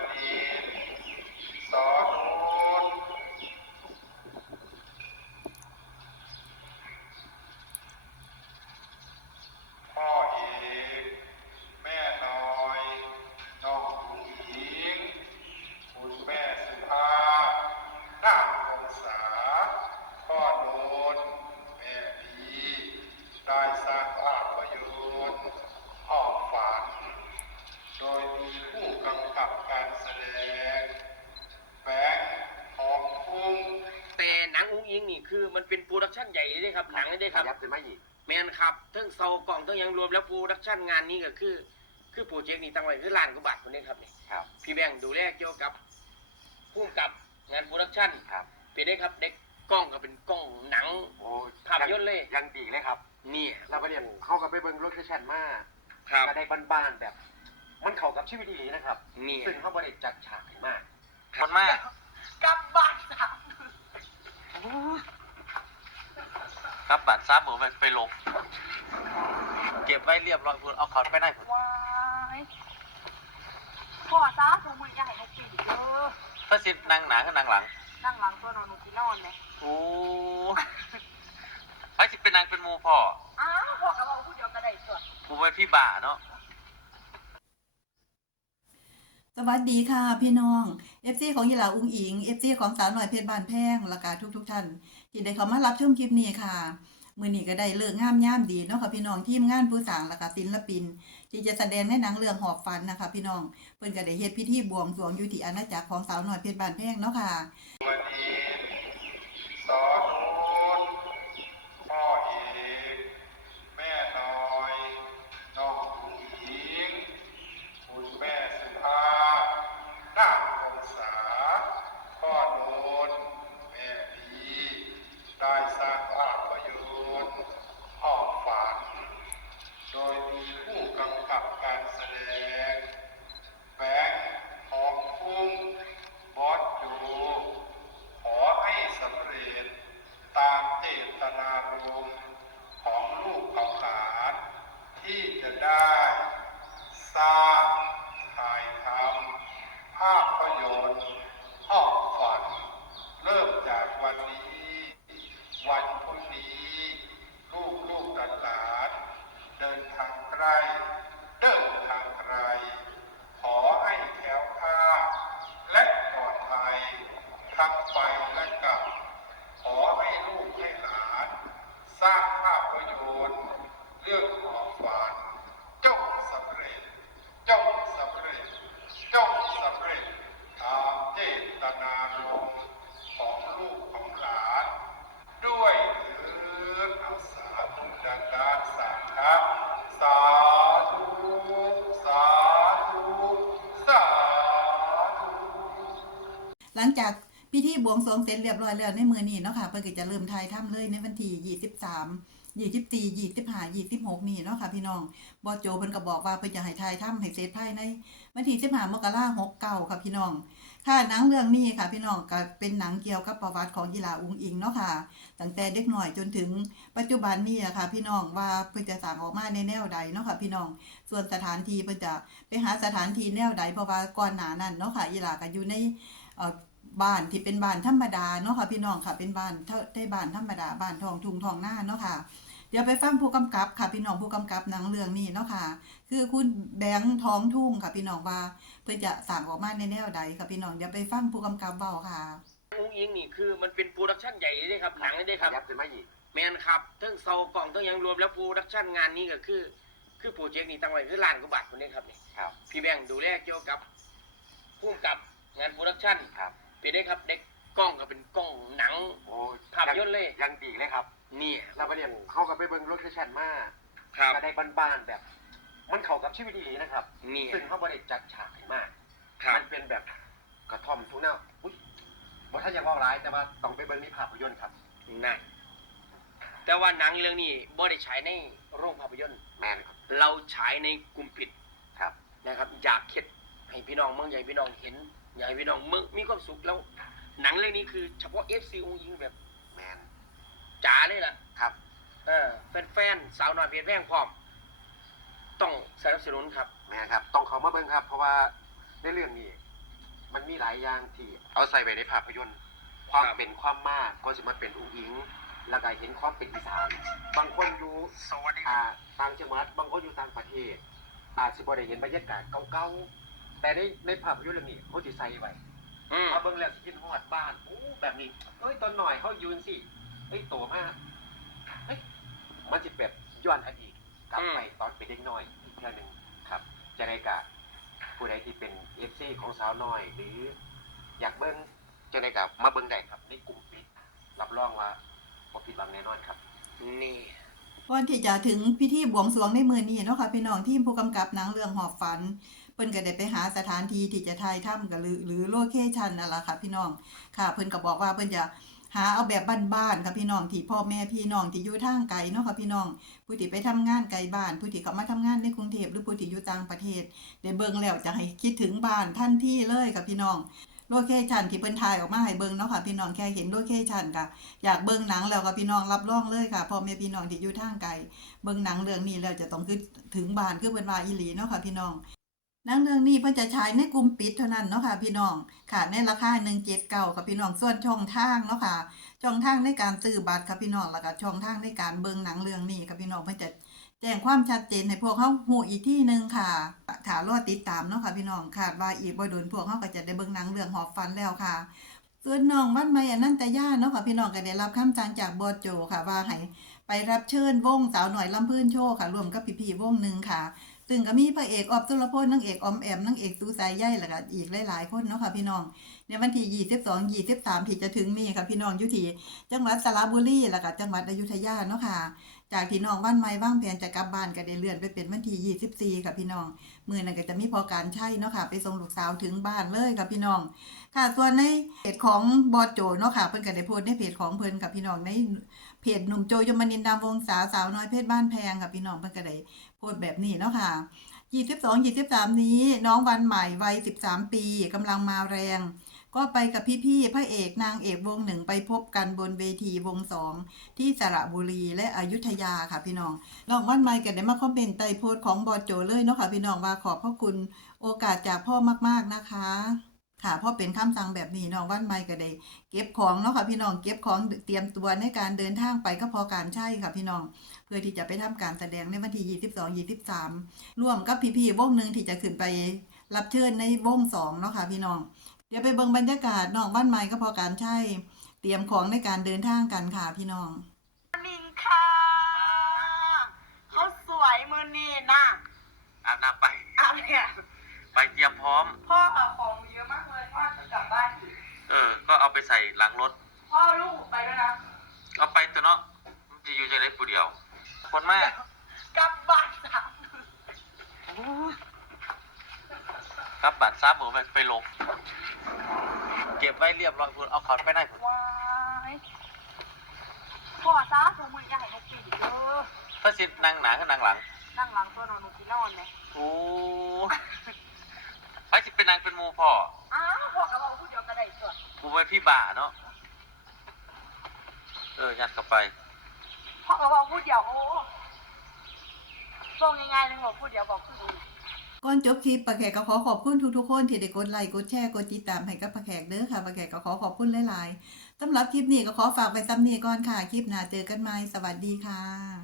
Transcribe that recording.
ณี งอุ้งอิงนี่คือมันเป็นโปรดักชั่นใหญ่เลยเด้ครับหนังเลยเด้ครับ ยับขึ้นมาอีกแมนครับทั้งเซากล่องทั้งหยังรวมแล้วโปรดักชั่นงานนี้ก็คือ คือโปรเจกต์นี้ตั้งไว้คือล้านกว่าบาทคนนี้ครับนี่ครับ พี่แบงค์ดูแลเกี่ยวกับผู้กำกับงานโปรดักชั่นครับ เป็นได้ครับเด็กกล้องก็เป็นกล้องหนัง โอ้ภาพยนตร์เลย ยังดีเลยครับนี่เราไปเรียนเข้ากับไปเบิ้งรถชันมาครับก็ได้บ้านๆแบบ มันเข้ากับชีวิตดีนะครับนี่ซึ่งเขาบริจัดฉากให้มาก คนมาก กลับบ้านสาม ครับบัตรซ้ำหมูมันไปลบ เก็บไว้เรียบร้อยคุณเอาขอนไปได้ผมวายพ่อจ้าสมือใหญ่ให้ปีเด้อพระสิทธิ์นางหนากับนางหลังนั่งหลังตัวนอนหนูที่นอนไหมโอ้พระสิทธิ์เป็นนางเป็นหมูพ่ออ้าวพ่อกับเราพูดเดียวกันได้ส่วนกูเป็นพี่บ่าเนาะ ส วัสดีค่ะพี่น้อง FC ของยีหลาอุ้งอิง FC ของสาวหน่อยเพชรบานแพงและกาทุกทุกท่านที่ได้เข้ามารับชมคลิปนี้ค่ะ มื้อนี้ก็ได้เลิกงามย่ามดีเนาะค่ะพี่น้องทีมงานผู้สางและกาศิลปิน ที่จะแสดงในหนังเรื่องหอบฝันนะคะ พี่น้องเพิ่นก็ได้เฮ็ดพิธีบวงสรวงอยู่ที่อาณาจักรของสาวหน่อยเพชรบานแพงเนาะค่ะำภาพยนตร์ห้อบฝัน เริ่มจากวันนี้ วันพรุ่งนี้ ลูกลูกหลานหลานเดินทางใกลเดินทางไกลขอให้แคล้วคลาและปลอดภัยทั้งไปและกลับ ขอให้ลูกให้หลาน สร้างภาพยนตร์เรื่องหอฝั จากพิธีบวงสรวงเสร็จเรียบร้อยแล้วในมือนี้เนาะค่ะเพิ่นก็จะเริ่มถ่ายทำเลยในวันที่ 23 24 25 26นี่เนาะค่ะพี่น้องบอโจเพิ่นก็บอกว่าเพิ่นจะให้ถ่ายทำให้เสร็จภายในวันที่15มกราคม69ค่ะพี่น้อง ค่ะหนังเรื่องนี้ค่ะ พี่น้องก็เป็นหนังเกี่ยวกับประวัติของยีหลาอุงอิงเนาะค่ะตั้งแต่เด็กหน่อยจนถึงปัจจุบันนี้ค่ะ พี่น้องว่าเพิ่นจะสร้างออกมาในแนวใดเนาะค่ะพี่น้อง ส่วนสถานที่เพิ่นจะไปหาสถานที่แนวใดเพราะว่าก่อนหน้านั้นเนาะค่ะยีหลาก็อยู่ในเอ่อ บ้านที่เป็นบ้านธรรมดาเนาะค่ะพี่น้องค่ะเป็นบ้านเท่าได้บ้านธรรมดาบ้านทองทุ่งทองหน้าเนาะค่ะ เดี๋ยวไปฟังผู้กำกับค่ะพี่น้องผู้กำกับหนังเรื่องนี้เนาะค่ะ คือคุณแบงค์ท้องทุ่งค่ะพี่น้องว่าเพื่อจะสั่งออกมาในแนวใดค่ะพี่น้องเดี๋ยวไปฟังผู้กำกับเบาค่ะอุ้งอิงนี่คือมันเป็นโปรดักชั่นใหญ่เลยเด้ครับหนังเลยเด้ครับยับขึ้นมาอีกแมนครับทั้งเซากล่องทั้งหยังรวมแล้วโปรดักชั่นงานนี้ก็คือ คือโปรเจกต์นี้ตั้งไว้คือล้านกว่าบาทคนนี้ครับนี่ครับพี่แบงค์ดูแลเกี่ยวกับผู้กำกับงานโปรดักชั่นครับ เป็นได้ครับเด็กกล้องก็เป็นกล้องหนัง โอ้ภาพยนตร์เลย ยังดีเลยครับ นี่เราไปเรียนเข้ากับไปเบิ้งรถชันมาครับก็ได้บ้านๆแบบ มันเข้ากับชีวิตดีนะครับนี่ซึ่งเขาบริจัดฉากให้มากครับมันเป็นแบบกระท่อมทุ่งนาอุ้ยบ่ท่านอยากเว่าร้ายแต่ว่าต้องไปเบิ้งในภาพยนตร์ครับนั่นแต่ว่าหนังเรื่องนี้บ่ได้ฉายในโรงภาพยนตร์แมนครับ เราฉายในกลุ่มปิดครับนะครับ อยากเฮ็ด ให้พี่น้องเมืองอยากให้พี่น้องเห็นอยากให้พี่น้องเมืองมีความสุขแล้ว หนังเรื่องนี้คือเฉพาะ FC องยิงแบบแมนจ๋าเลยล่ะ ครับ เออแฟนๆสาวน้อยเพชรแพงพร้อม ต้องสนับสนุนครับ แมนครับ ต้องเขามาเบิ้งครับ เพราะว่าในเรื่องนี้ มันมีหลายอย่างที่ เอาใส่ไว้ในภาพยนตร์ ความครับ เป็นความมากก็จะมาเป็นอุ้งอิง แล้วก็เห็นความเป็นอีสานบางคนอยู่สวัสดีอ่าต่างจังหวัด บางคนอยู่ต่างประเทศ อาจจะบ่ได้เห็นบรรยากาศเก่าๆ แต่ในในภาพยนตร์เรื่องนี้เขาจะใส่ไว้อืมมาเบิ่งแล้วสิคิดฮอดบ้านโอ้แบบนี้เอ้ยตอนหน่อยเขายืนสิเอ้ยโตมากเฮ้ยมันจะแบบย้อนอดีตกลับไปตอนเป็นเด็กน้อยอีกเทื่อหนึงครับจะได้กะผู้ใดที่เป็น FC ของสาวน้อย หรืออยากเบิ่งจะได้กะมาเบิ่งได้ครับในกลุ่มปิดรับรองว่าบ่ผิดหวังแน่นอนครับ นี่ ก่อนที่จะถึงพิธีบวงสรวงในมือนี้เนาะค่ะพี่น้องทีมผู้กำกับหนังเรื่องหอบฝันเพิ่นก็ได้ไปหาสถานที่ที่จะถ่ายทำกันหรือหรือโลเคชันนั่นล่ะค่ะพี่น้องค่ะ เพิ่นก็บอกว่าเพิ่นจะหาเอาแบบบ้านๆค่ะพี่น้องที่พ่อแม่พี่น้องที่อยู่ทางไกลเนาะค่ะพี่น้องผู้ที่ไปทำงานไกลบ้าน ผู้ที่เขามาทำงานในกรุงเทพหรือผู้ที่อยู่ต่างประเทศได้เบิ่งแล้วจะให้คิดถึงบ้านทันที่เลยค่ะพี่น้อง โลเคชันที่เพิ่นถ่ายออกมาให้เบิ่งเนาะค่ะพี่น้องแค่เห็นโลเคชันก็อยากเบิ่งหนังแล้วค่ะพี่น้องรับรองเลยค่ะพ่อแม่พี่น้องที่อยู่ทางไกลเบิ่งหนังเรื่องนี้แล้วจะต้องคือถึงบ้านคือเพิ่นว่าอีหลีเนาะค่ะพี่น้องหนังเรื่องนี้เพิ่นจะฉายในกลุ่มปิดเท่านั้นเนาะค่ะพี่น้องค่ะในราคา179ค่ะพี่น้องส่วนช่องทางเนาะค่ะช่องทางในการซื้อบัตรค่ะพี่น้องแล้วก็ช่องทางในการเบิ่งหนังเรื่องนี้ค่ะพี่น้องเพิ่นจะ แจ้งความชัดเจนให้พวกเฮาฮู้อีกที่หนึ่งค่ะถ้ารอติดตามเนาะค่ะพี่น้องคาดว่าอีกบ่โดนพวกเฮาก็จะได้เบิ่งหนังเรื่องหอบฟันแล้วค่ะส่วนน้องวันใหม่อนันตยาเนาะค่ะพี่น้องก็ได้รับคำสั่งจากบอโจค่ะว่าให้ไปรับเชิญวงสาวหน่อยลำพื้นโชว์ค่ะรวมกับพี่ๆวงหนึ่งค่ะ ซึ่งก็มีพระเอกออบสุรพลนางเอกอมแอมนางเอกตูสายใยแล้วก็อีกหลายๆคนเนาะค่ะพี่น้องในวันที่22 23ที่จะถึงนี้ค่ะพี่น้องอยู่ที่จังหวัดสระบุรีแล้วก็จังหวัดอยุธยาเนาะค่ะ จากที่น้องวันใหม่วางแผนจะกลับบ้านก็ได้เลื่อนไปเป็นวันที่24ค่ะพี่น้องมือนั้นก็จะมีพอการใช้เนาะค่ะ ไปส่งลูกสาวถึงบ้านเลยค่ะพี่น้อง ค่ะส่วนในเพจของบอสโจเนาะค่ะ เพิ่นก็ได้โพสต์ในเพจของเพิ่นกับพี่น้องในเพจหนุ่มโจยมนินดำวงศาสาวน้อยเพชรบ้านแพงค่ะพี่น้องเพิ่นก็ได้โพสต์แบบนี้เนาะค่ะ22 23 นี้น้องวันใหม่วัย 13 ปีกำลังมาแรง ก็ไปกับพี่ๆพระเอกนางเอกวงหนึ่งไปพบกันบนเวทีวงสองที่สระบุรีและอยุธยาค่ะพี่น้องน้องวันใหม่ก็ได้มาคอมเมนต์ใต้โพสต์ของบอโจเลยเนาะค่ะพี่น้องว่าขอบพระคุณโอกาสจากพ่อมากๆนะคะ ค่ะพราะเป็นคำสั่งแบบนี้น้องวันใหม่ก็ได้เก็บของเนาะค่ะพี่น้องเก็บของเตรียมตัวในการเดินทางไปก็พอการใช่ค่ะพี่น้องเพื่อที่จะไปทำการแสดงในวันที่22 23ร่วมกับพี่ๆวงหนึ่งที่จะขึ้นไปรับเชิญในวงสองเนาะค่ะพี่น้อง ดี๋ยวไปเบิ่งบรรยากาศน้องบ้านใหม่ก็พอการใช่ เตรียมของในการเดินทางกันค่ะพี่น้องนิงค่ะเขาสวยมือนี่นะอาบน้ำไปอะไรอะไปเตรียมพร้อม พ่อเอาของเยอะมากเลยพ่อจะกลับบ้านอีกเออ ก็เอาไปใส่หลังรถ พ่อเอาลูกไปด้วยนะ เอาไปตัวเนาะมันจะอยู่จะได้ผู้เดียว คนมากกลับบ้านสามครับบัตรซ้ำหมูไปลบเก็บ ไว้เรียบร้อยคุณเอาเขาไปได้คุณว้ายพ่อซาถูมืออย่าให้หนูปีเด้อถ้าสินั่งหนาก็นั่งหลังนั่งหลังตัวนอนหนูกินนอนเลยโอ้ไปสิเป็นนางเป็นหมูพ่ออ้าวพ่อก็บอกพูดเดียวก็ได้ตัวกูเป็นพี่บ่าเนาะเออยัดเข้าไปพ่อก็บอกพูดเดียวโอ้ส่งง่ายๆเลยบอกพูดเดียวบอกพูดดู ก่อนจบคลิปปะแขกก็ขอขอบคุณทุกๆคนที่ได้กดไลค์กดแชร์กดติดตามให้กับปะแขกเด้อค่ะปะแขกก็ขอขอบคุณหลายๆสำหรับคลิปนี้ก็ขอฝากไว้ซ้ำนี้ก่อนค่ะ คลิปหน้าเจอกันใหม่สวัสดีค่ะ